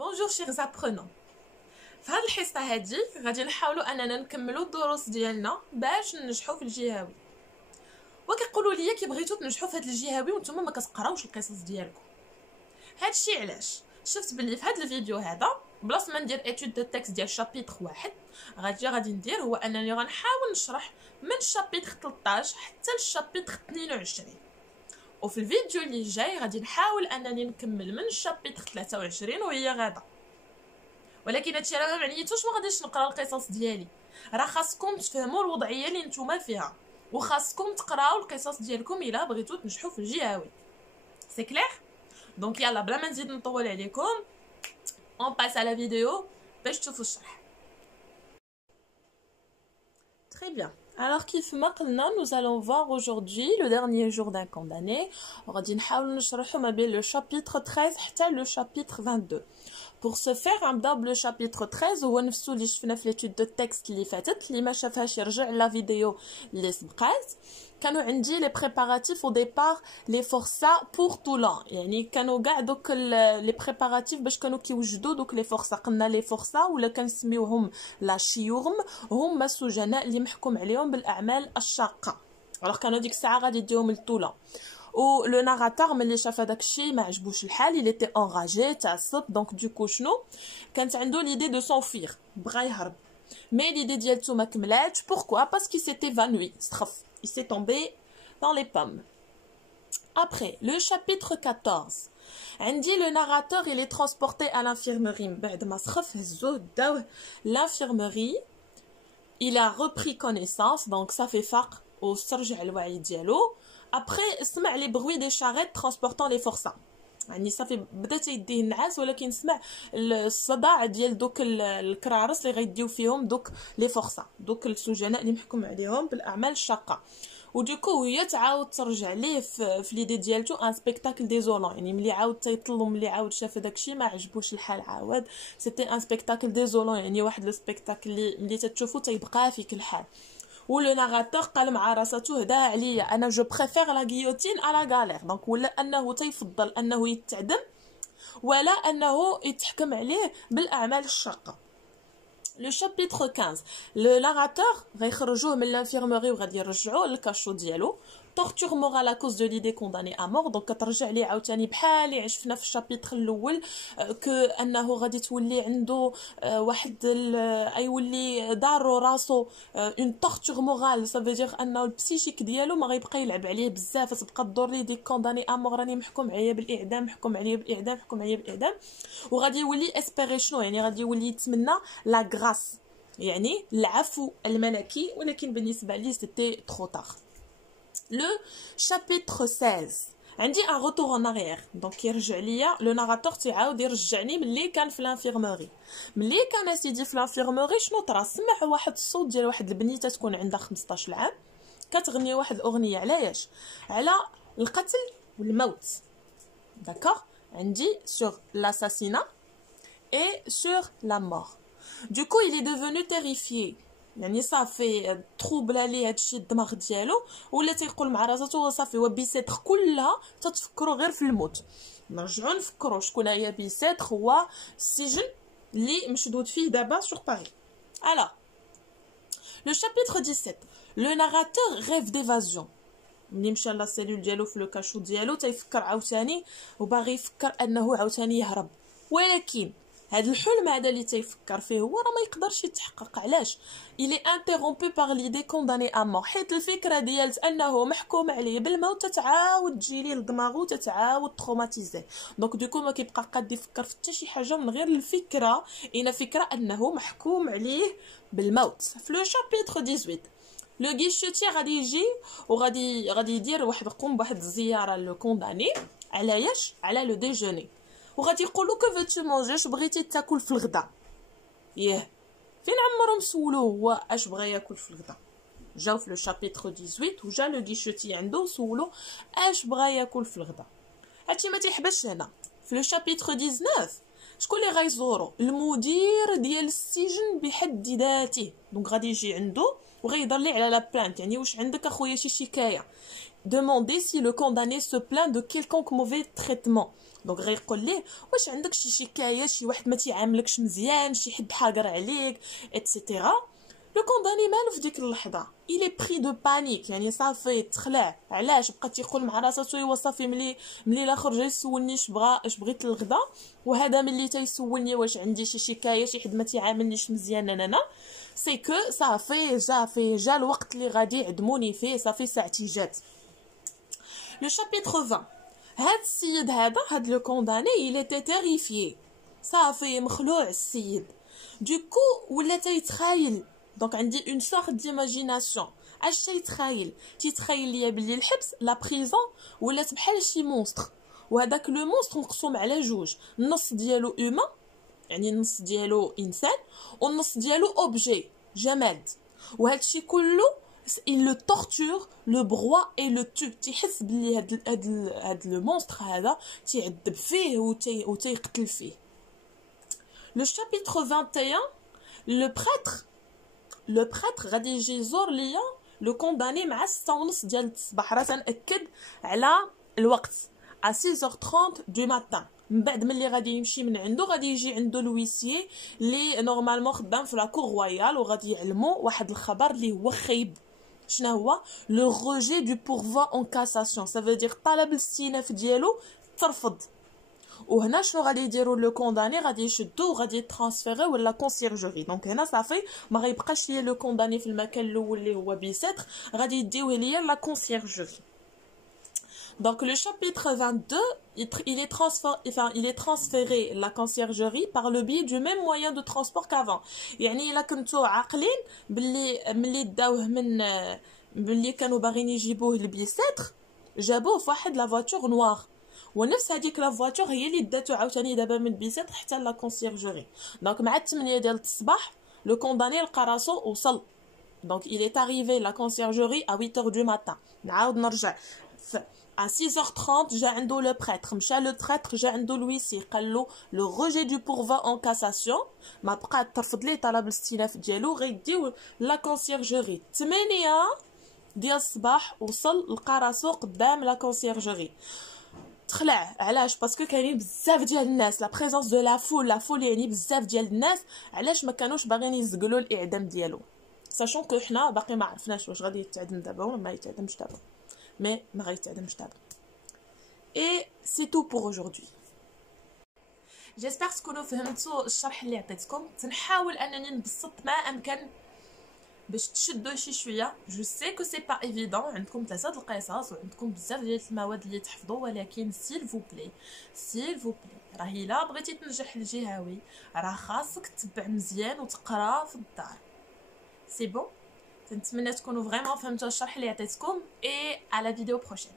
Bonjour chers apprenants. في هذه الحصة هذه غادي نحاولوا اننا نكملوا الدروس ديالنا باش ننجحوا في الجهوي. وكيقولوا لي كي بغيتوا تنجحوا في هذا الجهوي وانتم ما كتقراوش القصص ديالكم. هذا الشيء علاش؟ شفت باللي في هذا الفيديو هذا بلاصه ما ندير اتيود دو تكست ديال شابيتر واحد غادي ندير هو انني غنحاول نشرح من الشابيتر 13 حتى للشابيتر 22. وفي الفيديو اللي جاي غادي نحاول انني نكمل من الشابيتر 23 وهي غدا. ولكن هادشي راه ما معنيتوش ما غاديش نقرا القصص ديالي، راه خاصكم تفهموا الوضعيه اللي نتوما فيها وخاصكم تقراو القصص ديالكم الا بغيتو تنجحوا في الجهوي. سي كلير؟ دونك يلا بلا ما نزيد نطول عليكم اون باس على فيديو باش تشوفوا الشرح. Très bien. Alors كيف ما قلنا nous allons voir aujourd'hui le dernier jour d'un condamné. غادي نحاول نشرحوا ما بين le chapitre 13 حتى le chapitre 22. Pour ce faire نبداو بلو chapitre 13 هو نفسو اللي شفنا في ليتود دو تكست اللي فاتت. اللي ما شافهاش يرجع لا فيديو اللي سبقات. كانوا عندي لي بريباراتيف او ديبار لي فورسا بور طولان، يعني كانوا كاع دوك لي بريباراتيف باش كانوا كيوجدوا دوك لي فورسا. قلنا لي فورسا ولا كنسميوهم لا شيورم، هما السجناء اللي محكوم عليهم بالاعمال الشاقه. alors كانوا ديك الساعه غادي يديهم لطولان. و لو ناراتور ملي شاف هذاك الشيء ما عجبوش الحال، il était enragé تعصب. دونك دوكو شنو كانت عنده ليدي دو سونفير، بغا يهرب مي ليدي ديالتو ما كملاتش. pourquoi parce qu'il s'est évanoui، سخف، il s'est tombé dans les pommes. Après le chapitre 14 عندي le narrateur il est transporté à l'infirmerie. بعد ما سخف هزوه داوه l'infirmerie. il a repris connaissance donc ça fait فرق واسترجع الوعي ديالو. après سمع لي بروي دي شاريت ترانسبورطون لي فورسا، يعني صافي بدا تيديه النعاس ولكن سمع الصداع ديال دوك الكرارس اللي غيديو فيهم دوك لي فورسا، دوك السجناء اللي محكوم عليهم بالاعمال الشاقه. ودوكو هي تعاود ترجع ليه في ليدي ديالتو ان سبيكتاكل ديزولون، يعني ملي عاود تيطلو ملي عاود شاف داكشي ما عجبوش الحال عاود سيتي ان سبيكتاكل ديزولون، يعني واحد لو سبيكتاكل اللي ملي تتشوفو تيبقى فيك الحال. ولو ناراتور قال مع راساتو هدا عليا انا جو بريفير لا غيوتين على غالير. دونك ولا انه تيفضل انه يتعدم ولا انه يتحكم عليه بالاعمال الشاقه. لو شابيتر 15 لو ناراتور غيخرجوه من الانفيرموري وغادي يرجعوه للكاشو ديالو. torture morale à cause de l'idée condamnée à mort. donc كترجع ليه عاوتاني بحال اللي عشفنا في الشابيتر الاول انه غادي تولي عنده واحد يولي دارو راسو اون torture morale. ça veut dire انه البسيشيك ديالو ما غيبقى يلعب عليه بزاف، تبقى تدور ليه دي كونداني ا مور، راني محكوم عليا بالاعدام، محكوم عليا بالاعدام، محكوم عليا بالاعدام. وغادي يولي اسبيري شنو، يعني غادي يولي يتمنى لا غراس، يعني العفو الملكي، ولكن بالنسبه لي سيتي ترو طار. Le chapitre 16 عندي un retour en arrière. donc يرجع ليا لو ناراتور تيعاود يرجعني ملي كان في الانفيرموري. ملي كان اسيدي في الانفيرموري شنو طرا؟ سمع واحد الصوت ديال واحد البنيته تكون عندها 15 عام كتغني واحد الاغنيه. علاش؟ على القتل والموت. داكوغ عندي sur l'assassinat et sur la mort. du coup il est devenu terrifié، يعني صافي تروبل عليه هادشي الدماغ ديالو، ولا تيقول مع راساتو صافي هو بيسيتر كلها تتفكروا غير في الموت. نرجعوا نفكروا شكون هي بيسيتر، هو السجن اللي مشدود فيه دابا سور باري. alors le chapitre 17 le narrateur rêve d'évasion. ملي مشى لا سيلول ديالو في لو كاشو ديالو تيفكر عاوتاني وباغي يفكر انه عاوتاني يهرب، ولكن هاد الحلم هذا اللي تيفكر فيه هو راه ما يقدرش يتحقق. علاش؟ il est interrompu par l'idée condamnée à mort، حيت الفكره ديال انه محكوم عليه بالموت تتعاود تجي ليه لدماغو تتعاود تروماتيزي. دونك دوكو ما كيبقى قاد يفكر في حتى شي حاجه من غير الفكره، ان فكره انه محكوم عليه بالموت. في لو شابيتر 18 لو غيشوتي غادي يجي وغادي يدير واحد الزياره لو كونداني. علاش؟ على لو ديجوني. وغادي يقولوا كو فوتو مونجي، بغيتي تاكل في الغدا. ياه فين عمرهم سولوه هو اش بغا ياكل في الغدا؟ جاو في لو شابيتر 18 وجا لو غيشوتي عنده سولو اش بغا ياكل في الغدا. هادشي ما تيحبسش هنا. في لو شابيتر 19 شكون اللي غيزورو؟ المدير ديال السجن بحد ذاته. دونك غادي يجي عنده وغيهضر ليه على لا بلانت، يعني واش عندك اخويا شي شكايه؟ demander si le condamné se plaint de quelconque mauvais traitement. دونك غيقول ليه واش عندك شي شكايه شي واحد ما تيعاملكش مزيان شي حد حاقر عليك etc. لو كونداني مالو في ديك اللحظه il est pris de panique يعني صافي تخلع علاش بقى تيقول مع راسو ايوا صافي ملي الاخر جاي يسولني اش بغيت للغدا وهذا ملي تيسولني واش عندي شي شكايه شي حد ما تيعاملنيش مزيان انا سي كو صافي جا الوقت اللي غادي يعدموني فيه صافي ساعتي جات. لو شابيتر 20 هاد السيد هاد لو كونداني il était terrifié صافي مخلوع السيد دوكو ولا تيتخايل دونك عندي اون سورت ديماجيناسيون اش تيتخايل ليا بلي الحبس لا بريزون ولات بحال شي مونستر وهذاك لو مونستر مقسوم على جوج النص ديالو هومان يعني النص ديالو انسان والنص ديالو اوبجي جماد وهادشي كله il le torture le broie et le tue تيحس بلي هاد لو مونستر هذا تيعذب فيه وتيقتل فيه. Le chapitre 21 le prêtre غادي يجي يزور ليا لو كونداني مع 6:30 ديال الصباح راه تنأكد على الوقت à 6h30 du matin من بعد ملي غادي يمشي من عنده غادي يجي عنده لويسيي اللي نورمالمون خدام في لاكور رويال وغادي يعلمو واحد الخبر اللي هو خايب. شنو هو لو روجي دو بورفوا اون كاساسيون سا فو دير طلب الاستئناف ديالو ترفض. وهنا شنو غادي يديروا لو كونداني غادي يشدوه وغادي يترانسفيري ولا كونسيرجوري دونك هنا صافي ما غيبقاش ليا لو كونداني في المكان الاول اللي هو بيسيتر غادي يديوه ليا لا كونسيرجوري. Donc le chapitre 22 il est transféré la conciergerie par le biais du même moyen de transport qu'avant. يعني الا كنتو عاقلين باللي ملي داوه من باللي كانوا باغيين يجيبوه لبيسيتر جابوه في واحد لا فواتور نوار ونفس هذيك لا فواتور هي اللي داتو عاوتاني دابا من بيسيتر حتى لا كونسيرجوري. دونك مع 8 ديال الصباح لو كونداني لقى راسو وصل. دونك il est arrivé la conciergerie à 8h du matin. نعاود نرجع à 6h30 جا عنده لو بريتر مشى لو بريتر جا عنده لويسي قال له لو روجي دو بورفوا اون كاساسيون ما بقى ترفض ليه طلب الاستئناف ديالو غيديو لا كونسيرجوري 8 ديال الصباح وصل لقى راسو قدام لا كونسيرجوري تخلع علاش باسكو كاينين بزاف ديال الناس لا بريزونس دو لا فول يعني بزاف ديال الناس علاش ما كانوش باغيين يزقلوا الاعدام ديالو ساشون كو حنا باقي ما عرفناش واش غادي يتعدم دابا ولا ما يتعدمش دابا مي ما غيتعدمش دابا. اي سي تو بور اجوردي. جيسبر تكونوا فهمتوا الشرح اللي عطيتكم تنحاول انني نبسط ما امكن باش تشدوا شي شويه. جو سي كو سي با ايفيدون عندكم 3 القصص وعندكم بزاف ديال المواد اللي تحفظوا ولكن سيل فو بلي راه الا بغيتي تنجح الجهوي راه خاصك تتبع مزيان وتقرا في الدار. سي بون نتمنى تكونوا فريمون فهمتوا الشرح اللي عطيتكم اي على فيديو بروشين.